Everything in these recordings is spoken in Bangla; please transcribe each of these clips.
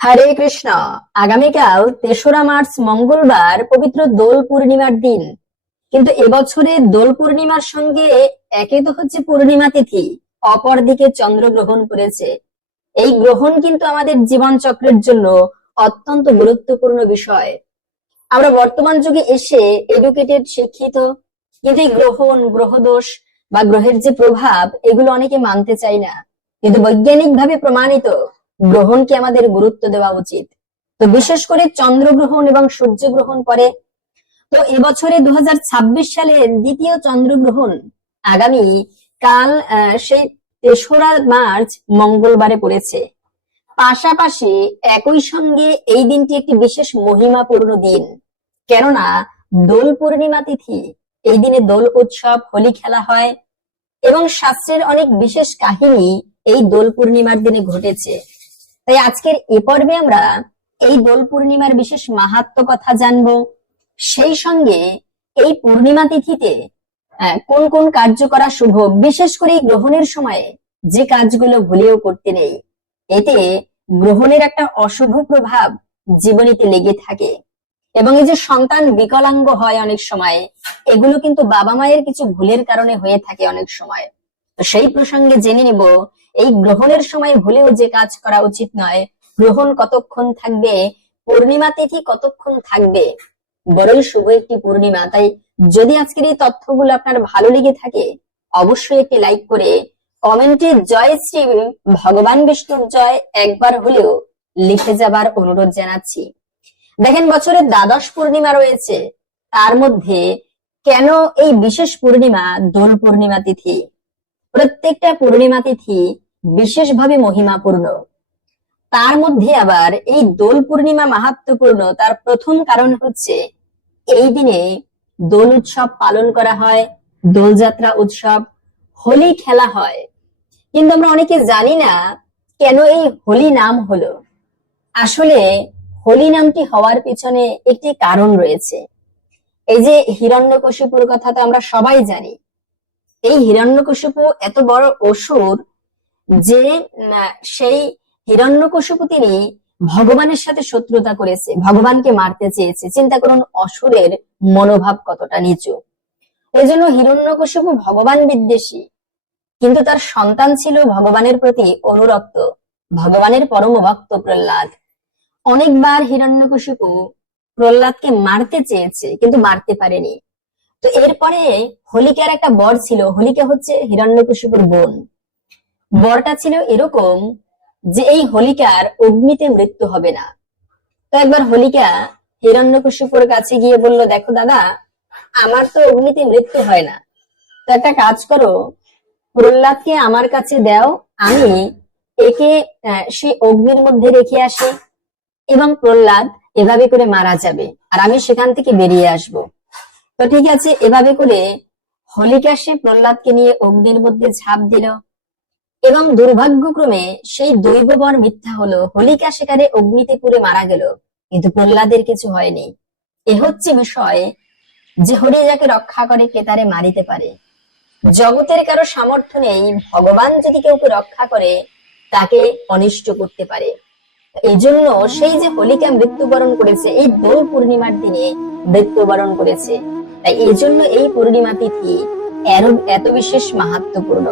হরে কৃষ্ণ। আগামীকাল ৩রা মার্চ মঙ্গলবার পবিত্র দোল পূর্ণিমার দিন। কিন্তু এবছরে দোল পূর্ণিমার সঙ্গে একে তো হচ্ছে পূর্ণিমা তিথি, অপরদিকে চন্দ্রগ্রহণ পড়েছে। এই গ্রহণ কিন্তু আমাদের জীবন চক্রের জন্য অত্যন্ত গুরুত্বপূর্ণ বিষয়। আমরা বর্তমান যুগে এসে এডুকেটেড, শিক্ষিত, কিন্তু এই গ্রহণ, গ্রহদোষ বা গ্রহের যে প্রভাব, এগুলো অনেকে মানতে চায় না। কিন্তু বৈজ্ঞানিক ভাবে প্রমাণিত গ্রহণকে আমাদের গুরুত্ব দেওয়া উচিত। তো বিশেষ করে চন্দ্রগ্রহণ এবং সূর্যগ্রহণ পরে। তো এবছরে 2026 সালের দ্বিতীয় চন্দ্রগ্রহণ আগামী কাল সেই ৩রা মার্চ মঙ্গলবারে পড়েছে। পাশাপাশি একই সঙ্গে এই দিনটি একটি বিশেষ মহিমাপূর্ণ দিন, কেননা দোল পূর্ণিমা তিথি। এই দিনে দোল উৎসব, হোলি খেলা হয় এবং শাস্ত্রের অনেক বিশেষ কাহিনী এই দোল পূর্ণিমার দিনে ঘটেছে। তাই আজকের এ পর্বে আমরা এই দোল পূর্ণিমার বিশেষ মাহাত্ম্য কথা জানবো। সেই সঙ্গে এই পূর্ণিমা তিথিতে কোন কোন কার্য করা শুভ, বিশেষ করে এই গ্রহণের সময়ে যে কাজগুলো ভুলেও করতে নেই। এতে গ্রহণের একটা অশুভ প্রভাব জীবনীতে লেগে থাকে এবং এই যে সন্তান বিকলাঙ্গ হয় অনেক সময়, এগুলো কিন্তু বাবা মায়ের কিছু ভুলের কারণে হয়ে থাকে অনেক সময়। তো সেই প্রসঙ্গে জেনে নিব এই গ্রহণের সময় ভুলেও যে কাজ করা উচিত নয়, গ্রহণ কতক্ষণ থাকবে, পূর্ণিমা তিথি কতক্ষণ থাকবে। বড়ই শুভ একটি পূর্ণিমা। তাই যদি আজকের এই তথ্যগুলো আপনার ভালো লেগে থাকে, অবশ্যই একটি লাইক করে কমেন্টে জয় শ্রী ভগবান বিষ্ণুর জয় একবার হলেও লিখে যাবার অনুরোধ জানাচ্ছি। দেখেন, বছরের দ্বাদশ পূর্ণিমা রয়েছে, তার মধ্যে কেন এই বিশেষ পূর্ণিমা দোল পূর্ণিমা তিথি। প্রত্যেকটা পূর্ণিমা তিথি বিশেষভাবে মহিমাপূর্ণ। তার মধ্যে আবার এই দোল পূর্ণিমা মাহাত্ম্যপূর্ণ। তার প্রথম কারণ হচ্ছে এই দিনে দোল উৎসব পালন করা হয়, দোলযাত্রা উৎসব, হোলি খেলা হয়। কিন্তু আমরা অনেকে জানি না কেন এই হোলি নাম হলো। আসলে হোলি নামটি হওয়ার পিছনে একটি কারণ রয়েছে। এই যে হিরণ্যকশিপুর কথা তো আমরা সবাই জানি। এই হিরণ্যকশিপু এত বড় অসুর যে সেই হিরণ্যকশিপু তিনি ভগবানের সাথে শত্রুতা করেছে, ভগবানকে মারতে চেয়েছে। চিন্তা করুন অসুরের মনোভাব কতটা নিচু। এই জন্য হিরণ্যকশিপু ভগবান বিদ্বেষী, কিন্তু তার সন্তান ছিল ভগবানের প্রতি অনুরক্ত, ভগবানের পরম ভক্ত প্রহ্লাদ। অনেকবার হিরণ্যকশিপু প্রহ্লাদকে মারতে চেয়েছে, কিন্তু মারতে পারেনি। তো এরপরে হোলিকার একটা বর ছিল। হোলিকা হচ্ছে হিরণ্যকশিপুর বোন। বরটা ছিল এরকম যে এই হোলিকার অগ্নিতে মৃত্যু হবে না। তো একবার হোলিকা হিরণ্যকশিপুর কাছে গিয়ে বলল, দেখো দাদা, আমার তো অগ্নিতে মৃত্যু হয় না, তো একটা কাজ করো, প্রহ্লাদকে আমার কাছে দাও, আমি একে সেই অগ্নির মধ্যে রেখে আসি এবং প্রহ্লাদ এভাবে করে মারা যাবে আর আমি সেখান থেকে বেরিয়ে আসব। তো ঠিক আছে, এভাবে করে হোলিকা সে প্রহ্লাদকে নিয়ে অগ্নির মধ্যে ঝাঁপ দিল এবং দুর্ভাগ্যক্রমে সেই দৈব বর মিথ্যা হলো। হোলিকা সেখানে অগ্নিতে পুড়ে মারা গেল, কিন্তু প্রহ্লাদের কিছু হয়নি। এ হচ্ছে বিষয় যে হরি যাকে রক্ষা করে কে তারে মারিতে পারে। জগতের কারো সামর্থ্য নেই, ভগবান যদি কেউকে রক্ষা করে তাকে অনিষ্ট করতে পারে। এই জন্য সেই যে হোলিকা মৃত্যুবরণ করেছে, এই দোল পূর্ণিমার দিনে মৃত্যুবরণ করেছে। তাই এই জন্য এই পূর্ণিমা তিথি এত বিশেষ মাহাত্ম্যপূর্ণ।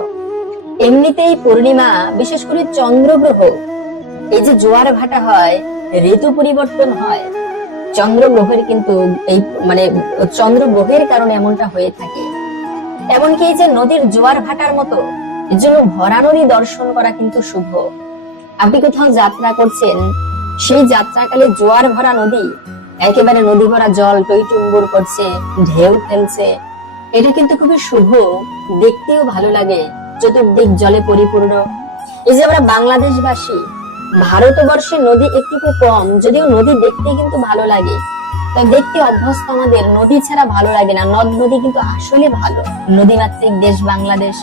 এমনিতেই পূর্ণিমা, বিশেষ করে চন্দ্রগ্রহ, এই যে জোয়ার ভাটা হয়, ঋতু পরিবর্তন হয়, চন্দ্রগ্রহের কিন্তু এই চন্দ্রগ্রহের কারণে এমনটা হয়ে থাকে। এমনকি এই যে নদীর জোয়ার ভাটার মতো, এর জন্য ভরা নদী দর্শন করা কিন্তু শুভ। আপনি কোথাও যাত্রা করছেন, সেই যাত্রাকালে জোয়ার ভরা নদী, একেবারে নদী ভরা জল টইটুম্বুর করছে, ঢেউ ফেলছে, এটা কিন্তু খুবই শুভ, দেখতেও ভালো লাগে, চতুর্দিক জলে পরিপূর্ণ। এই যে আমরা বাংলাদেশবাসী, ভারতবর্ষে নদী একটু কম, যদিও নদী দেখতে কিন্তু ভালো লাগে, তাই দেখতে অভ্যস্ত আমাদের, নদী ছাড়া ভালো লাগে না। নদ নদী কিন্তু আসলে ভালো, নদীমাতৃক দেশ বাংলাদেশ।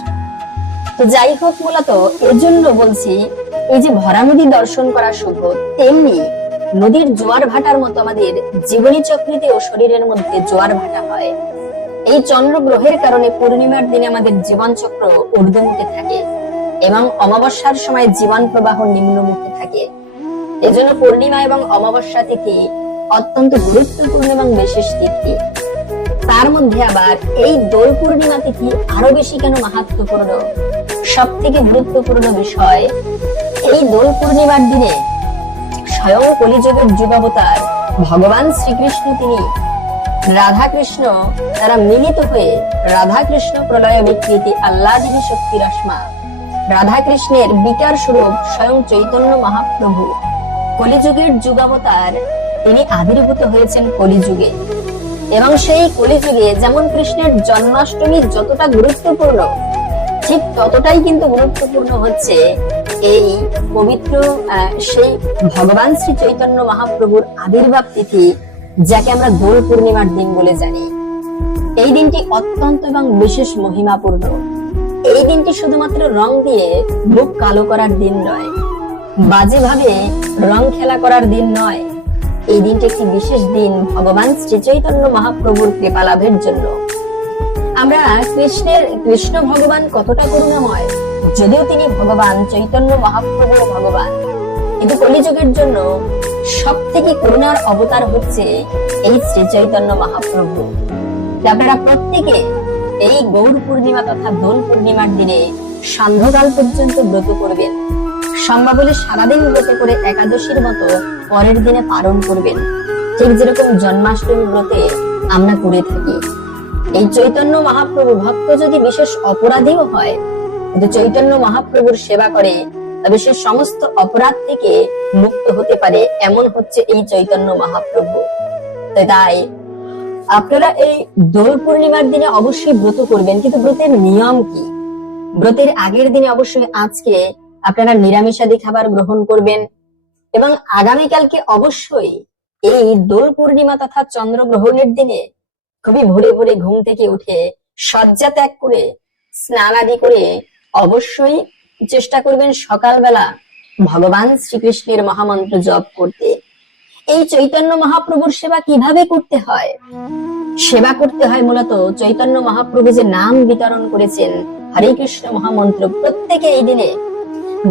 তো যাই হোক, মূলত এর জন্য বলছি, এই যে ভরা নদী দর্শন করা শুভ, তেমনি নদীর জোয়ার ভাটার মতো আমাদের জীবনী চক্রিতেও শরীরের মধ্যে জোয়ার ভাটা হয়। এই চন্দ্রগ্রহের কারণে পূর্ণিমার দিনে আমাদের জীবন চক্র ঊর্ধ্বমুখে থাকে এবং অমাবস্যার সময় জীবন প্রবাহ নিম্নমুখে থাকে। এজন্য পূর্ণিমা এবং অমাবস্যা তিথি অত্যন্ত গুরুত্বপূর্ণ এবং বিশেষ তিথি। তার মধ্যে আবার এই দোল পূর্ণিমা তিথি আরো বেশি কেন মাহাত্ম্যপূর্ণ? সব থেকে গুরুত্বপূর্ণ বিষয়, এই দোল পূর্ণিমার দিনে স্বয়ং কলিযুগের যুগাবতার ভগবান শ্রীকৃষ্ণ, তিনি রাধা কৃষ্ণ, তারা মিলিত হয়ে রাধা কৃষ্ণ প্রলয় বিকৃতি আল্লাদিনী শক্তি রশ্মা, রাধা কৃষ্ণের বিকার স্বরূপ স্বয়ং চৈতন্য মহাপ্রভু কলিযুগের যুগাবতার, তিনি আবির্ভূত হয়েছেন কলিযুগে। এবং সেই কলিযুগে যেমন কৃষ্ণের জন্মাষ্টমী যতটা গুরুত্বপূর্ণ, ঠিক ততটাই কিন্তু গুরুত্বপূর্ণ হচ্ছে এই পবিত্র সেই ভগবান শ্রী চৈতন্য মহাপ্রভুর আবির্ভাব তিথি, যাকে আমরা দোল পূর্ণিমার দিন বলে জানি। এই দিনটি অত্যন্ত এবং বিশেষ মহিমাপূর্ণ। এই দিনটি শুধুমাত্র রং দিয়ে মুখ কালো করার দিন নয়, বাজে ভাবে রং খেলা করার দিন নয়। এই দিনটি একটি বিশেষ দিন ভগবান শ্রী চৈতন্য মহাপ্রভুর কৃপা লাভের জন্য। আমরা কৃষ্ণ ভগবান কতটা করুণাময়, যদিও তিনি ভগবান, চৈতন্য মহাপ্রভু ভগবান, কিন্তু কলিযুগের জন্য সব থেকে করুণার অবতার হচ্ছে এই শ্রী চৈতন্য মহাপ্রভু। আপনারা প্রত্যেকে এই গৌর পূর্ণিমা তথা দোল পূর্ণিমার দিনে সান্ধ্যকাল পর্যন্ত ব্রত করবেন। সম্ভব হলে সারাদিন ব্রত করে একাদশীর মতো পরের দিনে পালন করবেন, ঠিক যেরকম জন্মাষ্টমী ব্রতে আমরা করে থাকি। এই চৈতন্য মহাপ্রভু ভক্ত যদি বিশেষ অপরাধীও হয়, কিন্তু চৈতন্য মহাপ্রভুর সেবা করে, তবে সে সমস্ত অপরাধ থেকে মুক্ত হতে পারে, এমন হচ্ছে এই চৈতন্য মহাপ্রভু। তাই আপনারা এই দোল পূর্ণিমার দিনে অবশ্যই ব্রত করবেন। কিন্তু ব্রতের নিয়ম কি? ব্রতের আগের দিনে অবশ্যই আজকে আপনারা নিরামিষাদি খাবার গ্রহণ করবেন, এবং আগামীকালকে অবশ্যই এই দোল পূর্ণিমা তথা চন্দ্রগ্রহণের দিনে খুবই ভোরে ভোরে ঘুম থেকে উঠে শয্যা ত্যাগ করে স্নান আদি করে অবশ্যই চেষ্টা করবেন সকালবেলা ভগবান শ্রীকৃষ্ণের মহামন্ত্র জপ করতে। এই চৈতন্য মহাপ্রভুর সেবা কিভাবে করতে হয়? সেবা করতে হয় মূলত চৈতন্য মহাপ্রভু যে নাম বিতরণ করেছেন হরে কৃষ্ণ মহামন্ত্র, প্রত্যেকে এই দিনে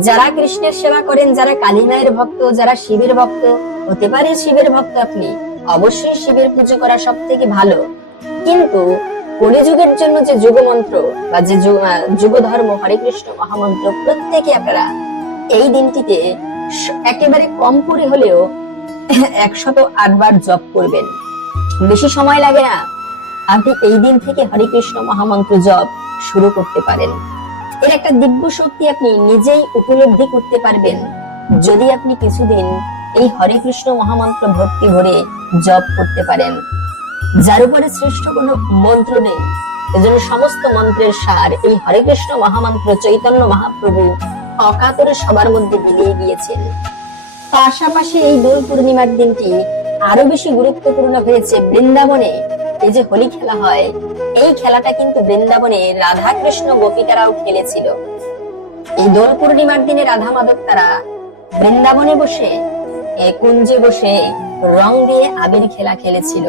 যারা কৃষ্ণের সেবা করেন, যারা কালী মায়ের ভক্ত, যারা শিবের ভক্ত, হতে পারে শিবের ভক্ত আপনি, অবশ্যই শিবের পুজো করা সব থেকে ভালো। কিন্তু কলিযুগের জন্য যে যুগ মন্ত্র বা যে যুগ ধর্ম হরে কৃষ্ণ মহামন্ত্র, প্রত্যেকে আপনারা এই দিনটিতে একেবারে কম করে হলেও 108 বার জপ করবেন। বেশি সময় লাগে না, আপনি এই দিন থেকে হরে কৃষ্ণ মহামন্ত্র জপ শুরু করতে পারেন। এর একটা দিব্য শক্তি আপনি নিজেই উপলব্ধি করতে পারবেন যদি আপনি কিছুদিন এই হরে কৃষ্ণ মহামন্ত্র ভক্তি ভরে জপ করতে পারেন, যার উপরে শ্রেষ্ঠ কোনো মন্ত্র নেই। এজন্য সমস্ত মন্ত্রের সার এই হরে কৃষ্ণ মহামন্ত্র চৈতন্য মহাপ্রভু অকাতরে সবার মধ্যে বিলিয়ে গিয়েছেন। পাশাপাশি এই দোল পূর্ণিমার দিনটি আরো বেশি গুরুত্বপূর্ণ হয়েছে বৃন্দাবনে এই যে হোলি খেলা হয়, এই খেলাটা কিন্তু বৃন্দাবনে রাধা কৃষ্ণ গোপিকারাও খেলেছিল। এই দোল পূর্ণিমার দিনে রাধা মাধব তারা বৃন্দাবনে বসে কুঞ্জে বসে রং দিয়ে আবির খেলা খেলেছিল।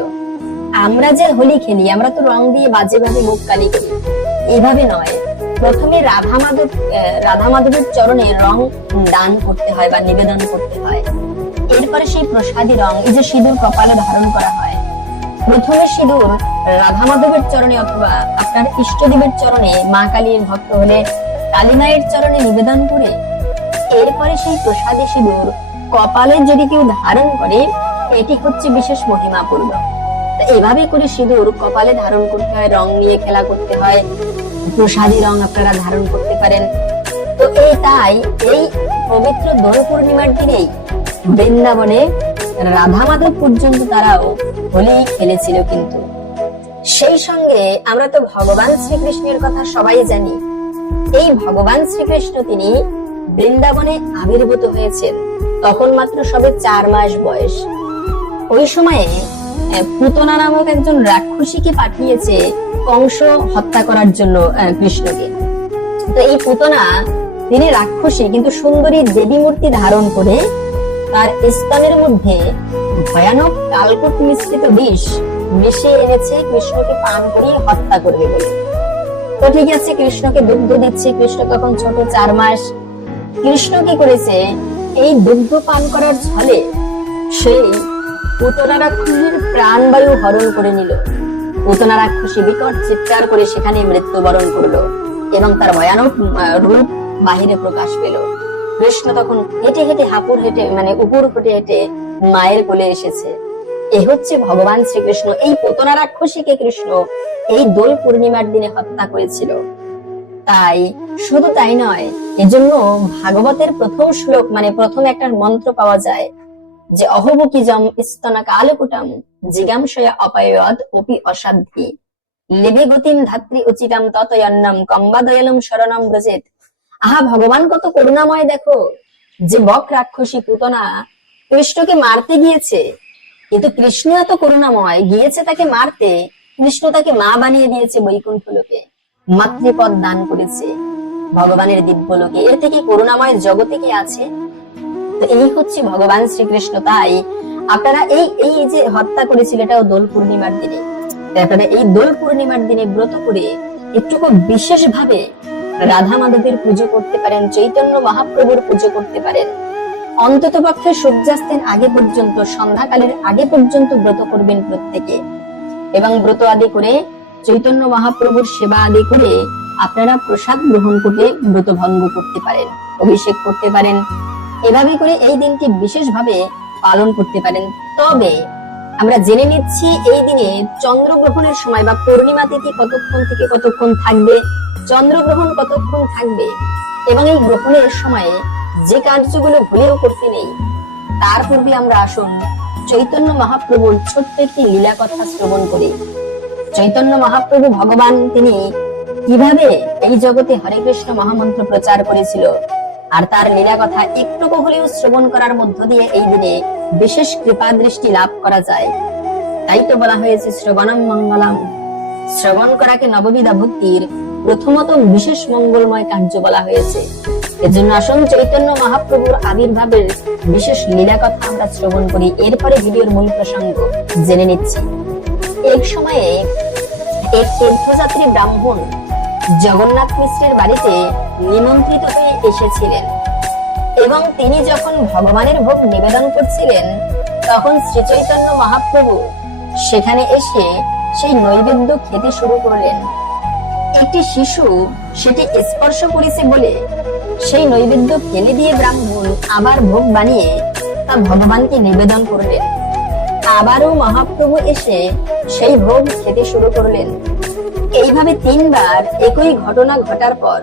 আমরা যে হোলি খেলি, আমরা তো রং দিয়ে বাজে ভাবে মুখ কালি করি, এইভাবে নয়। প্রথমে রাধা মাধবের চরণে রং দান করতে হয় বা নিবেদন করতে হয়। এরপরে সেই প্রসাদী রং, এই যে সিঁদুর কপালে ধারণ করা হয়, প্রথমে সিঁদুর রাধা মাধবের চরণে অথবা আপনার ইষ্টদেবের চরণে, মা কালীর ভক্ত হলে কালী মায়ের চরণে নিবেদন করে, এরপরে সেই প্রসাদী সিঁদুর কপালে যদি কেউ ধারণ করে, এটি হচ্ছে বিশেষ মহিমাপূর্ণ। এভাবে করে সিঁদুর কপালে ধারণ করতে হয়, রং নিয়ে খেলা করতে হয়, প্রসাদী রং আপনারা ধারণ করতে পারেন। তো তাই এই পবিত্র দোল পূর্ণিমার দিনেই বৃন্দাবনে রাধা মাধব পর্যন্ত তারাও হোলি খেলেছিল। কিন্তু সেই সঙ্গে আমরা তো ভগবান শ্রীকৃষ্ণের কথা সবাই জানি। এই ভগবান শ্রীকৃষ্ণ তিনি বৃন্দাবনে আবির্ভূত হয়েছেন, তখন মাত্র সবে 4 মাস বয়স। ওই সময়ে পুতনা নামক একজন রাক্ষসীকে পাঠিয়েছে কংস হত্যা করার জন্য কৃষ্ণকে। তো এই পুতনা, তিনি রাক্ষসী কিন্তু সুন্দরী দেবী মূর্তি ধারণ করে তার স্তনের মধ্যে ভয়ানক কালকূট মিশ্রিত বিষ মিশিয়ে এনেছে কৃষ্ণকে পান করিয়ে হত্যা করবে বলে। তো ঠিক আছে, কৃষ্ণকে দুগ্ধ দিচ্ছে। কৃষ্ণ তখন ছোট, 4 মাস। কৃষ্ণ কি করেছে, এই দুগ্ধ পান করার ছলে সেই পুতনা রাক্ষসীর প্রাণবায়ু হরণ করে নিল। পুতনা রাক্ষসী বিকট চিৎকার করে সেখানে মৃত্যুবরণ করলো এবং তার ভয়ানক রূপ বাহিরে প্রকাশ পেল। কৃষ্ণ তখন হেঁটে হেঁটে হাপুর হেঁটে উপর হেঁটে হেঁটে মায়ের কোলে এসেছে। এ হচ্ছে ভগবান শ্রীকৃষ্ণ। এই পুতনা রাক্ষসীকে কৃষ্ণ এই দোল পূর্ণিমার দিনে হত্যা করেছিল। তাই শুধু তাই নয়, এজন্য ভাগবতের প্রথম শ্লোক প্রথম একটা মন্ত্র পাওয়া যায় যে অহবকিজম স্তন কালকুটম জিগাংশয়া অপয়দ অপি অসাধ্যি লেবে গতিম ধাত্রী উচিতম ততয়ন্নম কম্বাদয়ালম শরণম ব্রজেত। আহা, ভগবান কত করুণাময়! দেখো, যে বক রাক্ষসী পুতনা কৃষ্ণকে মারতে গিয়েছে, কিন্তু কৃষ্ণ এত করুণাময়, গিয়েছে তাকে মারতে, কৃষ্ণ তাকে মা বানিয়ে দিয়েছে বৈকুণ্ঠ লোকে, মাতৃপদ দান করেছে ভগবানের দিব্য লোকে। এর থেকে করুণাময় জগতে কি আছে? তো এই হচ্ছে ভগবান শ্রীকৃষ্ণ। তাই আপনারা এই যে হত্যা করেছিল, এটাও দোল পূর্ণিমার দিনে। আপনারা এই দোল পূর্ণিমার দিনে ব্রত করে একটুকু বিশেষ ভাবে রাধা মাধবের পুজো করতে পারেন, চৈতন্য মহাপ্রভুর পুজো করতে পারেন। অন্তত পক্ষে সূর্যাস্তের আগে পর্যন্ত, সন্ধ্যাকালের আগে পর্যন্ত ব্রত করবেন প্রত্যেকে, এবং ব্রত আদি করে চৈতন্য মহাপ্রভুর সেবা আদি করে আপনারা প্রসাদ গ্রহণ করে ব্রত ভঙ্গ করতে পারেন, অভিষেক করতে পারেন। এভাবে করে এই দিনটি বিশেষভাবে পালন করতে পারেন। তবে আমরা জেনে নিচ্ছি এই দিনে চন্দ্রগ্রহণের সময় বা পূর্ণিমা তিথি কতক্ষণ থেকে কতক্ষণ থাকবে, চন্দ্রগ্রহণ কতক্ষণ থাকবে, এবং এই গ্রহণের সময়ে যে কার্যগুলো ভুলেও করতে নেই। তার পূর্বে আমরা আসুন চৈতন্য মহাপ্রভুর ছোট্ট একটি লীলা কথা শ্রবণ করি। চৈতন্য মহাপ্রভু ভগবান তিনি কিভাবে এই জগতে হরে কৃষ্ণ মহামন্ত্র প্রচার করেছিল, আর তার লীলা কথা একটুকু হলেও শ্রবণ করার মধ্য দিয়ে এই দিনে বিশেষ কৃপা দৃষ্টি লাভ করা যায়। তাই তো বলা হয়েছে শ্রবণম মঙ্গলম, শ্রবণ করাকে নববিধা ভক্তির প্রথমত বিশেষ মঙ্গলময় কার্য বলা হয়েছে। এজন্য আসুন চৈতন্য মহাপ্রভুর আবির্ভাবের বিশেষ লীলা কথা আমরা শ্রবণ করি। এরপরে ভিডিওর মূল প্রসঙ্গ জেনে নিচ্ছি। এক সময়ে এক তীর্থযাত্রী ব্রাহ্মণ জগন্নাথ মিশ্রের বাড়িতে নিমন্ত্রিত হয়ে এসেছিলেন, এবং তিনি যখন ভগবানের ভোগ নিবেদন করছিলেন, তখন শ্রী চৈতন্য মহাপ্রভু সেখানে এসে সেই নৈবেদ্য খেতে শুরু করলেন। একটি শিশু সেটি স্পর্শ করেছে বলে সেই নৈবেদ্য ফেলে দিয়ে ব্রাহ্মণ আবার ভোগ বানিয়ে তা ভগবানকে নিবেদন করলেন। আবারও মহাপ্রভু এসে সেই ভোগ খেতে শুরু করলেন। এইভাবে 3 বার একই ঘটনা ঘটার পর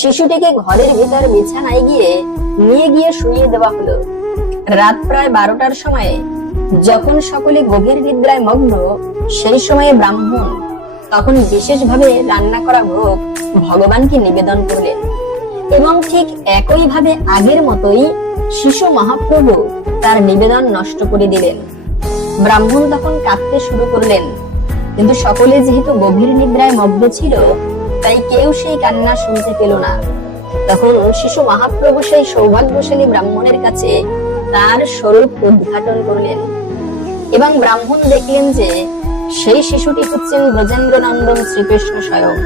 শিশুটিকে ঘরের ভিতর বিছানায় নিয়ে গিয়ে শুইয়ে দেওয়া হলো। রাত প্রায় 12টার সময়ে যখন সকলে গভীর নিদ্রায় মগ্ন, সেই সময়ে ব্রাহ্মণ তখন বিশেষভাবে রান্না করা ভোগ ভগবানকে নিবেদন করলেন, এবং ঠিক একই ভাবে আগের মতোই শিশু মহাপ্রভু তার নিবেদন নষ্ট করে দিলেন। ব্রাহ্মণ তখন কাঁদতে শুরু করলেন, কিন্তু সকলে যেহেতু গভীর নিদ্রায় মগ্ন ছিল, তাই কেউ সেই কান্না শুনতে পেল না। তখন শিশু মহাপ্রভু সেই সৌভাগ্যশালী ব্রাহ্মণের কাছে তার স্বরূপ উদ্ঘাটন করলেন, এবং ব্রাহ্মণ দেখলেন যে সেই শিশুটি হচ্ছেন ব্রজেন্দ্র নন্দন শ্রীকৃষ্ণ স্বয়ং।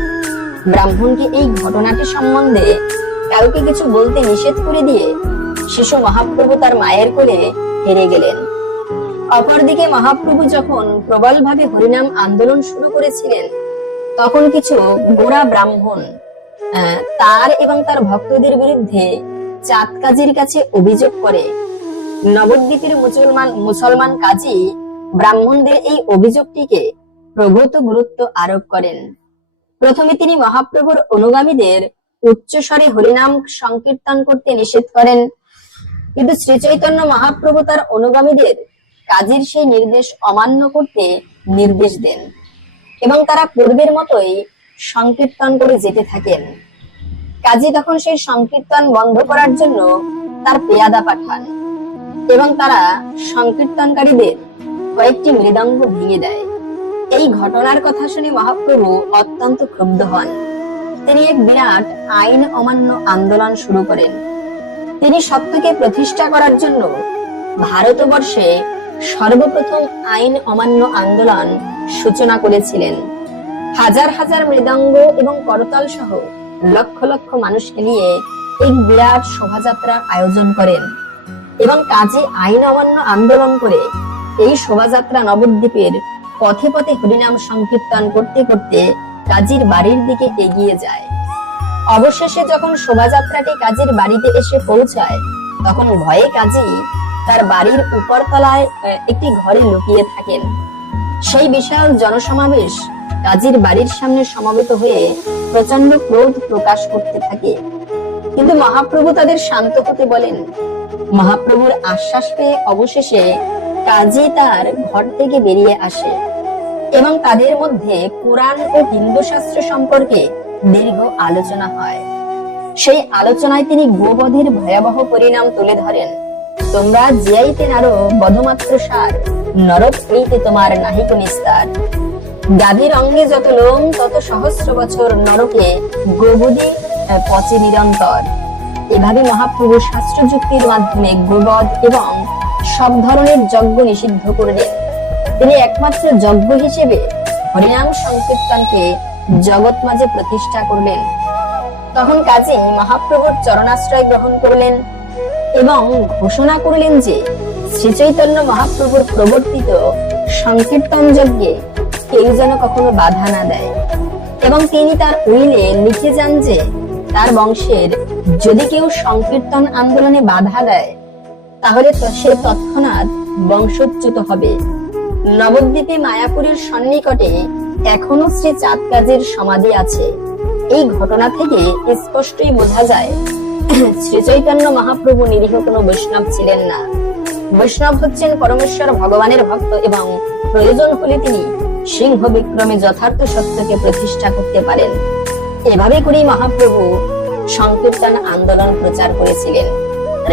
ব্রাহ্মণকে এই ঘটনাটি সম্বন্ধে কাউকে কিছু বলতে নিষেধ করে দিয়ে শিশু মহাপ্রভু তার মায়ের কোলে হেরে গেলেন। অপরদিকে মহাপ্রভু যখন প্রবলভাবে হরিনাম আন্দোলন শুরু করেছিলেন, তখন কিছু গোঁড়া ব্রাহ্মণ তার এবং তার ভক্তদের বিরুদ্ধে চাঁদ কাজীর কাছে অভিযোগ করে। নবদ্বীপের মুসলমান কাজী ব্রাহ্মণদের এই অভিযোগটিকে প্রভূত গুরুত্ব আরোপ করেন। প্রথমে তিনি মহাপ্রভুর অনুগামীদের উচ্চস্বরে হরিনাম সংকীর্তন করতে নিষেধ করেন, কিন্তু শ্রী চৈতন্য মহাপ্রভু তার অনুগামীদের কাজীর সেই নির্দেশ অমান্য করতে নির্দেশ দেন, এবং তারা পূর্বের মতোই সংকীর্তন করে যেতে থাকেন। কাজী তখন সেই সংকীর্তন বন্ধ করার জন্য তার পেয়াদা পাঠান, এবং তারা সংকীর্তনকারীদের কয়েকটি মৃদঙ্গ ভেঙে দেয়। এই ঘটনার কথা শুনে মহাপ্রভু অত্যন্ত ক্ষুব্ধ হন। তিনি এক বিরাট আইন অমান্য আন্দোলন শুরু করেন। তিনি সত্যকে প্রতিষ্ঠা করার জন্য ভারতবর্ষে সর্বপ্রথম আইন অমান্য আন্দোলন সূচনা করেছিলেন। হাজার হাজার মৃদঙ্গ এবং করতাল সহ লক্ষ লক্ষ মানুষকে নিয়ে এক বিরাট শোভাযাত্রার আয়োজন করেন এবং কাজী আইন অমান্য আন্দোলন করে এই শোভাযাত্রা নবদ্বীপের পথে পথে হরিনাম সংকীর্তন করতে করতে কাজীর বাড়ির দিকে এগিয়ে যায়। অবশেষে যখন শোভাযাত্রাটি কাজীর বাড়িতে এসে পৌঁছায়, তখন ভয়ে কাজী তার বাড়ির উপরতলায় একটি ঘরে লুকিয়ে থাকেন। সেই বিশাল জনসমাবেশ কাজীর বাড়ির সামনে সমবেত হয়ে প্রচন্ড ক্রোধ প্রকাশ করতে থাকে, কিন্তু মহাপ্রভু তাদের শান্ত হতে বলেন। মহাপ্রভুর আশ্বাস পেয়ে অবশেষে কাজী তার ঘর থেকে বেরিয়ে আসে এবং তাদের মধ্যে পুরাণ ও হিন্দু শাস্ত্র সম্পর্কে দীর্ঘ আলোচনা হয়। সেই আলোচনায় তিনি গোবধের ভয়াবহ পরিণাম তুলে ধরেন। তোমরা জিয়াইতে নারো বধমাত্র সার, নরক হইতে তোমার নাহিক নিস্তার। গাভীর অঙ্গে যত লোম তত সহস্র বছর নরকে গোবধি পচে নিরন্তর। এভাবে মহাপ্রভু শাস্ত্র যুক্তির মাধ্যমে গোবধ এবং সব ধরনের যজ্ঞ নিষিদ্ধ করলেন। তিনি একমাত্র যজ্ঞ হিসেবে হরিনাম সংকীর্তনকে জগৎ মাঝে প্রতিষ্ঠা করলেন। তখন কাজী মহাপ্রভুর চরণাশ্রয় গ্রহণ করলেন এবং ঘোষণা করলেন যে শ্রী চৈতন্য মহাপ্রভুর প্রবর্তিত সংকীর্তন যজ্ঞে কেউ যেন কখনো বাধা না দেয়, এবং তিনি তার উইলে লিখে যান যে তার বংশের যদি কেউ সংকীর্তন আন্দোলনে বাধা দেয় তাহলে সে তৎক্ষণাৎ বংশচ্যুত হবে। নবদ্বীপে মায়াপুরের সন্নিকটে এখনো শ্রী চাঁদ কাজীর সমাধি আছে। এই ঘটনা থেকে স্পষ্টই বোঝা যায় শ্রী চৈতন্য মহাপ্রভু নিরীহ কোনো বৈষ্ণব ছিলেন না। বৈষ্ণব হচ্ছেন পরমেশ্বর ভগবানের ভক্ত এবং প্রয়োজন হলে তিনি সিংহ বিক্রমে যথার্থ সত্যকে প্রতিষ্ঠা করতে পারেন। এভাবে করেই মহাপ্রভু সংকীর্তন আন্দোলন প্রচার করেছিলেন।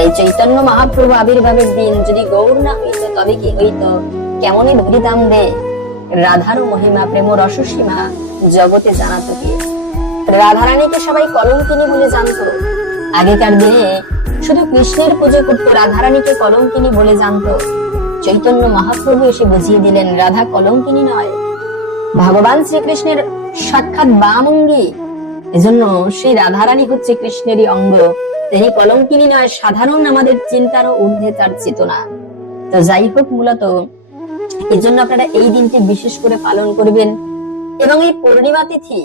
এই চৈতন্য মহাপ্রভু আবির্ভাবের দিন যদি গৌর না হইত তবে কি হইত, কেমনই ধরিতাম রে রাধার মহিমা প্রেম রসসীমা জগতে জানাতো কে। রাধারানীকে সবাই কলঙ্কিনী বলে জানতো। আগেকার দিনে শুধু কৃষ্ণের পুজো করতো, রাধারানীকে কলঙ্কিনী বলে জানতো। চৈতন্য মহাপ্রভু এসে বুঝিয়ে দিলেন রাধা কলঙ্কিনী নয়, ভগবান শ্রীকৃষ্ণের সাক্ষাৎ বামঙ্গী। এজন্য সেই রাধারানী হচ্ছে কৃষ্ণেরই অঙ্গ। তিনি কলঙ্কিনী নয়, সাধারণ আমাদের চিন্তারও ঊর্ধ্বে তার চেতনা। তো যাই হোক, মূলত এই জন্য আপনারা এই দিনটি বিশেষ করে পালন করবেন। এবং এই পূর্ণিমা তিথি,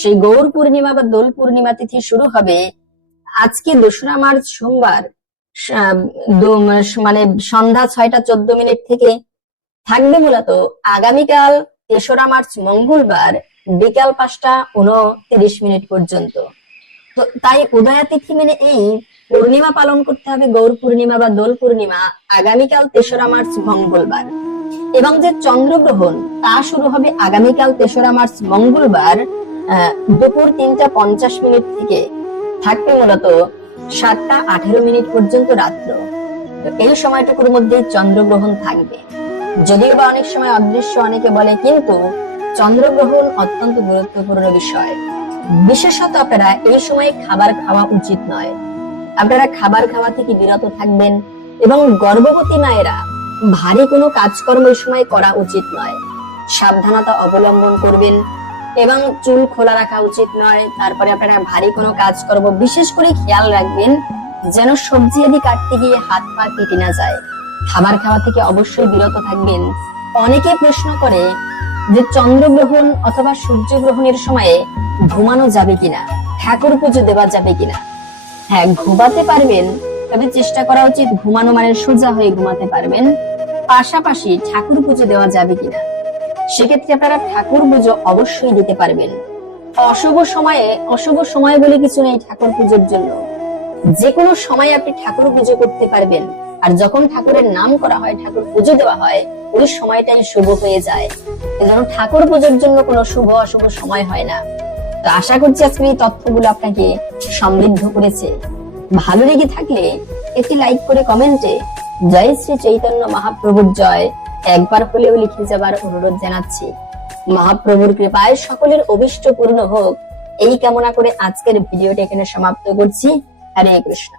সেই গৌর পূর্ণিমা বা দোল পূর্ণিমা তিথি শুরু হবে আজকে 2রা মার্চ সোমবার মানে সন্ধ্যা 6:14 থেকে, থাকবে মূলত আগামীকাল 3রা মার্চ মঙ্গলবার বিকাল 5:29 পর্যন্ত। তো তাই উদয়া তিথি মেনে এই পূর্ণিমা পালন করতে হবে, গৌর পূর্ণিমা বা দোল পূর্ণিমা, আগামীকাল 3রা মার্চ মঙ্গলবার। এবং যে চন্দ্রগ্রহণ তা শুরু হবে আগামীকাল 3রা মার্চ মঙ্গলবার দুপুর 3:50 থেকে, থাকবে মূলত 7:18 পর্যন্ত রাত্র। এই সময়টুকুর মধ্যে চন্দ্রগ্রহণ থাকবে। যদিও বা অনেক সময় অদৃশ্য অনেকে বলে, কিন্তু চন্দ্রগ্রহণ অত্যন্ত গুরুত্বপূর্ণ বিষয়। বিশেষত আপনারা এই সময় খাবার খাওয়া উচিত নয়। আপনারা খাবার খাওয়া থেকে বিরত থাকবেন এবং গর্ভবতী মায়েরা ভারী কোনো কাজকর্ম এই সময় করা উচিত নয়। সাবধানতা অবলম্বন করবেন এবং চুল খোলা রাখা উচিত নয়। তারপরে আপনারা ভারী কোনো কাজ করব বিশেষ করে খেয়াল রাখবেন যেন সবজি আদি কাটতে গিয়ে হাত পা কেটে না যায়। খাবার খাওয়া থেকে অবশ্যই বিরত থাকবেন। অনেকে প্রশ্ন করে যে চন্দ্রগ্রহণ অথবা সূর্যগ্রহণের সময়ে ঘুমানো যাবে কিনা, ঠাকুর পুজো দেওয়া যাবে কিনা। হ্যাঁ, ঘুমাতে পারবেন, তবে চেষ্টা করা উচিত ঘুমানো মানে সোজা হয়ে ঘুমাতে পারবেন। পাশাপাশি ঠাকুর পুজো দেওয়া যাবে কিনা, সেক্ষেত্রে আপনারা ঠাকুর পুজো অবশ্যই দিতে পারবেন। অশুভ সময় বলে কিছু নেই ঠাকুর পুজোর জন্য। যে কোনো সময় আপনি ঠাকুর পুজো করতে পারবেন। আর যখন ঠাকুরের নাম করা হয়, ঠাকুর পুজো দেওয়া হয়, ওই সময়টাই শুভ হয়ে যায়। এজন্য ঠাকুর পুজোর জন্য কোনো শুভ অশুভ সময় হয় না। তো আশা করছি আজকের এই তথ্যগুলো আপনাকে সমৃদ্ধ করেছে। ভালো লেগে থাকলে একটি লাইক করে কমেন্টে জয় শ্রী চৈতন্য মহাপ্রভুর জয় একবার হলেও লিখে যাবার অনুরোধ জানাচ্ছি। মহাপ্রভুর কৃপায় সকলের অভিষ্ট পূর্ণ হোক, এই কামনা করে আজকের ভিডিওটা এখানে সমাপ্ত করছি। হরে কৃষ্ণ।